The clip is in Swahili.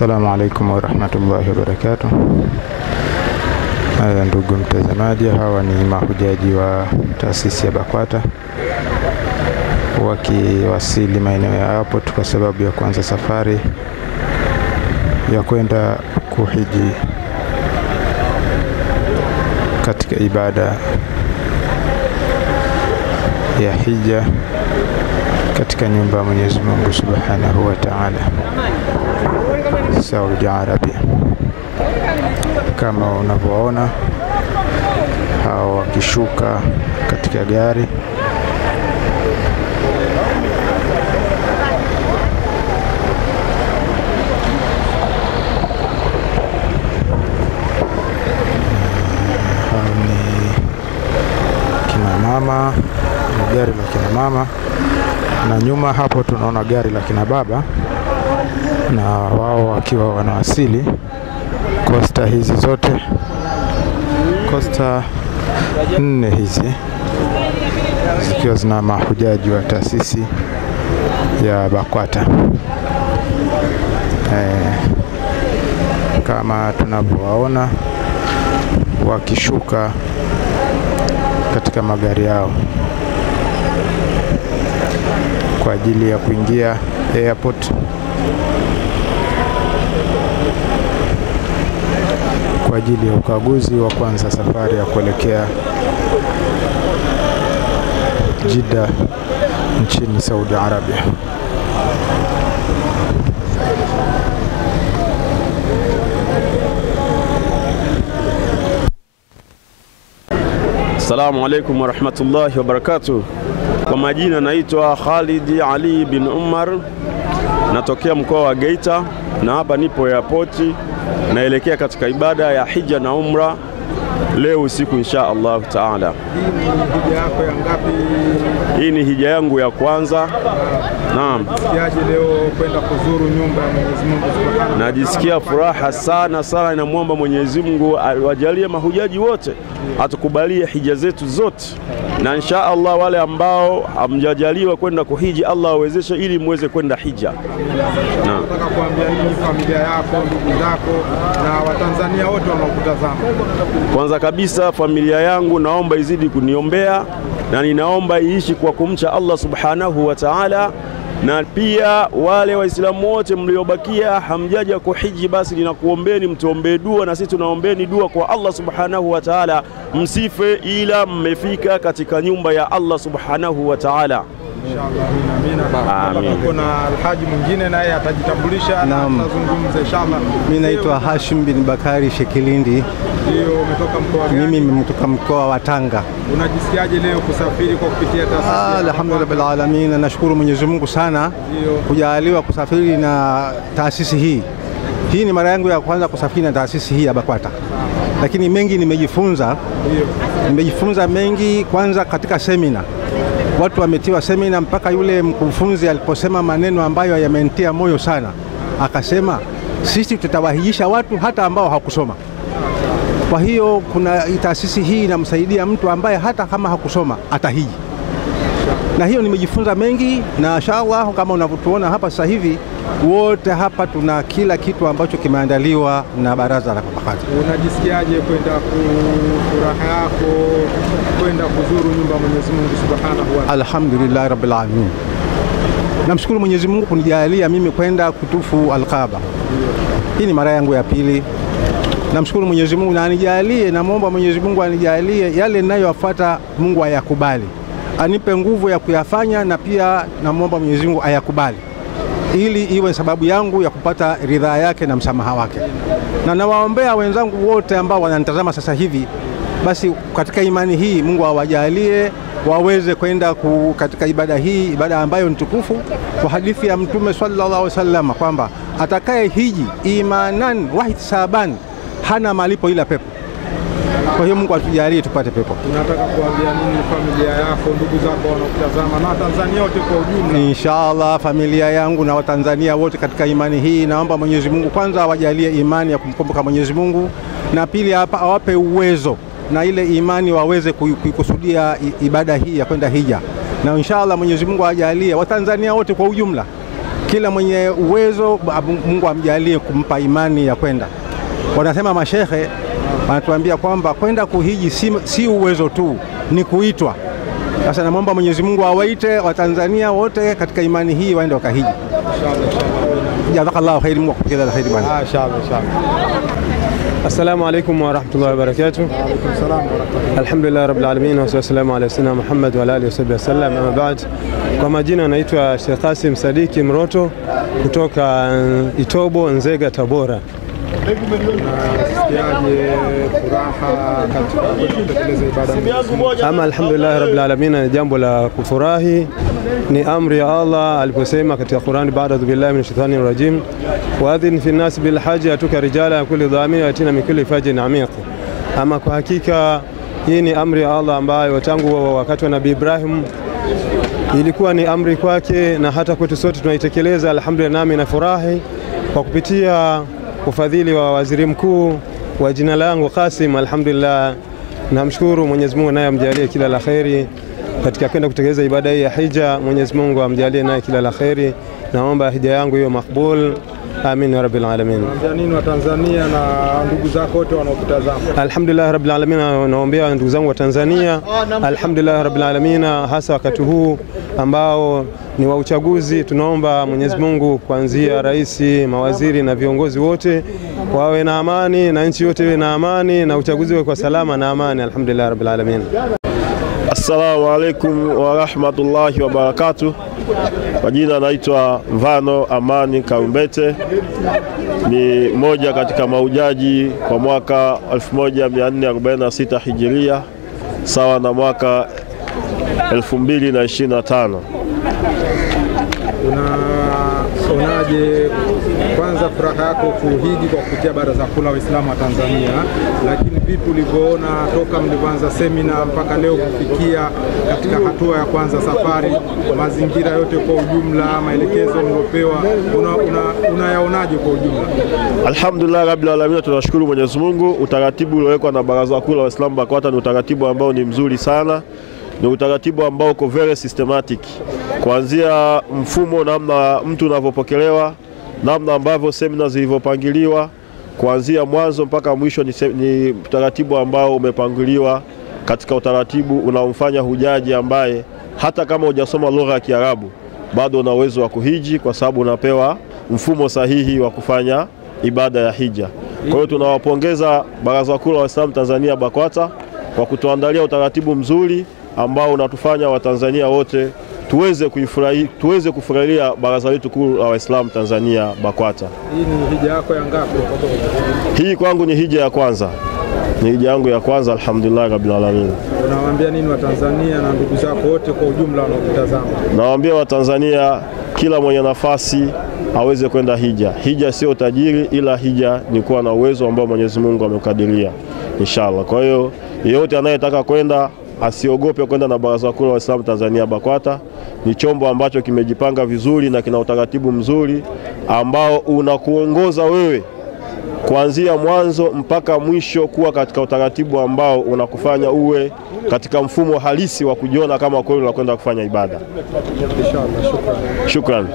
Assalamu alaikum wa rahmatullahi wa barakatuh. Haya ndugu mtazamaji, hawa ni mahujaji wa taasisi ya BAKWATA wakiwasili maeneo ya airport kwa sababu ya kuanza safari ya kwenda kuhiji katika ibada ya hija katika nyumba ya Mwenyezi Mungu Subhanahu wa Ta'ala, Saudi Arabia. Kama unavyoona hao wakishuka katika gari mama, gari la kina mama, na nyuma hapo tunaona gari la kina baba, na wao wakiwa wanawasili. Costa hizi zote, Costa 4 hizi zikiwa zina mahujaji wa taasisi ya BAKWATA. Kama tunavyowaona wakishuka katika magari yao kwa ajili ya kuingia airport kwa ajili ya ukaguzi wa kwanza safari ya kuelekea Jeddah nchini Saudi Arabia. Assalamu alaikum wa rahmatullahi wa barakatuh. Kwa majina naitwa Khalid Ali bin Umar, natokea mkoa wa Geita, na hapa nipo airport naelekea katika ibada ya hija na umra leo usiku insha Allah Taala. Hii ni hija yako ya ngapi? Hii ni hija yangu ya kwanza. Naam. Unajisikiaje leo kwenda kuzuru nyumba ya Mwenyezi Mungu Subhanahu wa Ta'ala? Najisikia furaha sana, namuomba Mwenyezi Mungu awajalie mahujaji wote, atukubalie hija zetu zote, na insha Allah wale ambao hamjajaliwa kwenda kuhiji Allah awezeshe ili muweze kwenda hija. Nataka kuambia nini familia yako, ndugu zako na Watanzania wote wanaokutazama? Kwanza kabisa familia yangu naomba izidi kuniombea, na ninaomba iishi kwa kumcha Allah Subhanahu wa Ta'ala, na pia wale waislamu wote mliobakia hamjaja kuhiji, basi ninakuombeni mtuombee dua, na sisi tunaombeni dua kwa Allah Subhanahu wa Ta'ala, msife ila mmefika katika nyumba ya Allah Subhanahu wa Ta'ala. Inshallah. Amina. Kuna alhaji mwingine naye atajitambulisha na tuzungumze inshallah. Mimi naitwa Hashim bin Bakari Shekilindi. Ndio, umetoka mkoa gani? Mimi nimetoka mkoa wa Tanga. Unajisikiaje leo kusafiri kwa kupitia taasisi? Alhamdulillah alamin, nashukuru Mwenyezi Mungu sana kujaliwa kusafiri na taasisi hii. Hii ni mara yangu ya kwanza kusafiri na taasisi hii ya BAKWATA. Lakini mengi nimejifunza. Nimejifunza mengi, kwanza katika semina. Watu wametiwa semina mpaka yule mkufunzi aliposema maneno ambayo yamenitia moyo sana. Akasema sisi tutawahijisha watu hata ambao hawakusoma. Kwa hiyo kuna taasisi hii inamsaidia mtu ambaye hata kama hakusoma atahiji. Na hiyo nimejifunza mengi, na inshallah kama unavyotuona hapa sasa hivi wote hapa tuna kila kitu ambacho kimeandaliwa na baraza la BAKWATA. Unajisikiaje kwenda furaha yako kwenda kuzuru nyumba ya Mwenyezi Mungu Subhanahu wa Ta'ala? Alhamdulillah rabbil alamin. Namshukuru Mwenyezi Mungu kunijalia mimi kwenda kutufu Al-Kaaba. Hii ni mara yangu ya pili. Namshukuru Mwenyezi Mungu na anijalie, na muomba Mwenyezi Mungu anijalie yale ninayofuata Mungu ayakubali. Anipe nguvu ya kuyafanya, na pia namuomba Mwenyezi Mungu ayakubali, ili iwe sababu yangu ya kupata ridhaa yake na msamaha wake. Na nawaombea wenzangu wote ambao wananitazama sasa hivi, basi katika imani hii Mungu awajalie waweze kwenda katika ibada hii, ibada ambayo ni tukufu, kwa hadithi ya Mtume sallallahu alaihi wasallam kwamba atakaye hiji imanan wa ihtisaban hana malipo ila pepo. Kwa hiyo Mungu atujalie tupate pepo. Unataka kuambia nini familia yako, ndugu zako wanaokutazama na Watanzania wote kwa ujumla? Inshallah familia yangu na Watanzania wote katika imani hii, naomba Mwenyezi Mungu kwanza awajalie imani ya kumkumbuka Mwenyezi Mungu, na pili hapa awape uwezo na ile imani waweze kuikusudia ibada hii ya kwenda hija. Na inshallah Mwenyezi Mungu ajalie Watanzania wote kwa ujumla kila mwenye uwezo Mungu amjalie kumpa imani ya kwenda. Wanasema mashehe wanatuambia kwamba kwenda kuhiji si uwezo tu, ni kuitwa. Sasa naomba Mwenyezi Mungu awaite Watanzania wote katika imani hii waende wakahiji. Jazakallahu khairan, Mungu akujaze khairan bwana. Inshallah. Assalamu alaykum wa rahmatullahi wa barakatuh. Wa alaykum salaam wa rahmatullahi. Alhamdulillah rabbil alamin wa sallallahu ala sayyidina Muhammad wa ala alihi wa sallam. Amma ba'd. Kwa majina naitwa Sheikh Qasim Sadiki Mroto kutoka Itobo, Nzega, Tabora. Ama alhamdulillah rabbil alamin, ni jambo la kufurahi, ni amri ya Allah aliposema katika Qur'an, baada billahi minash shaitani rajim, wa adhin fi nas bil hajji atuka rijala kulli dhamir yatina min kulli fajin amiq. Ama kwa hakika hii ni amri ya Allah ambayo tangu wakati wa Nabii Ibrahim ilikuwa ni amri kwake, na hata kwetu sote tunaitekeleza. Alhamdulillah, nami nafurahi kwa kupitia ufadhili wa waziri mkuu wa jina langu Qasim. Alhamdulillah, namshukuru Mwenyezi Mungu, naye amjalie kila la khairi katika kwenda kutekeleza ibada hii ya hija. Mwenyezi Mungu amjalie naye kila la khairi. Naomba hija yangu hiyo makbul. Amin ya rabbil alamin. Nini wa Tanzania na ndugu zako wote wanaokutazama? Alhamdulillah rabbil alamin, naombea ndugu zangu wa Tanzania. Alhamdulillah rabbil alamin, hasa wakati huu ambao ni wa uchaguzi, tunaomba Mwenyezi Mungu kuanzia rais, mawaziri na viongozi wote wawe na amani, na nchi yote iwe na amani, na uchaguzi uwe kwa salama na amani. Alhamdulillah rabbil alamin. Assalamu alaikum wa rahmatullahi wa barakatuh. Kwa jina naitwa Mvano Amani Karumbete, ni moja katika maujaji kwa mwaka 1446 Hijiria, sawa na mwaka 2025. Unaonaje kwanza furaha yako kuhiji kwa kupitia Baraza Kuu la Waislamu wa Tanzania, lakini vipi ulivyoona toka mlipoanza semina mpaka leo kufikia katika hatua ya kwanza safari, mazingira yote kwa ujumla, maelekezo mliopewa, unayaonaje kwa ujumla? Alhamdulillah rabbil alamin, tunashukuru Mwenyezi Mungu. Utaratibu uliowekwa na Baraza Kuu la Waislamu BAKWATA ni utaratibu ambao ni mzuri sana, ni utaratibu ambao uko very systematic, kuanzia mfumo, namna mtu unavyopokelewa, namna ambavyo semina zilivyopangiliwa kuanzia mwanzo mpaka mwisho. Ni utaratibu ambao umepangiliwa katika utaratibu unaomfanya hujaji ambaye hata kama hujasoma lugha ya Kiarabu bado una uwezo wa kuhiji, kwa sababu unapewa mfumo sahihi wa kufanya ibada ya hija. Kwa hiyo tunawapongeza Baraza Kuu la Waislamu Tanzania BAKWATA kwa kutuandalia utaratibu mzuri ambao unatufanya Watanzania wote tuweze kufurahia Baraza letu Kuu la Waislamu Tanzania BAKWATA. Hii ni hija yako ya ngapi? Hii kwangu ni hija ya kwanza. Ni hija yangu ya kwanza, alhamdulillah rabbil alamin. Unawaambia nini Watanzania na ndugu zako wote kwa ujumla wanaokutazama? Nawaambia Watanzania, kila mwenye nafasi aweze kwenda hija. Hija sio tajiri, ila hija ni kuwa na uwezo ambao Mwenyezi Mungu amekadiria inshallah. Kwa hiyo yeyote anayetaka kwenda asiogope kwenda na Baraza Kuu la Waislamu Tanzania BAKWATA. Ni chombo ambacho kimejipanga vizuri na kina utaratibu mzuri ambao unakuongoza wewe kuanzia mwanzo mpaka mwisho kuwa katika utaratibu ambao unakufanya uwe katika mfumo halisi wa kujiona kama kweli unakwenda kufanya ibada. Inshallah, shukran. Shukran.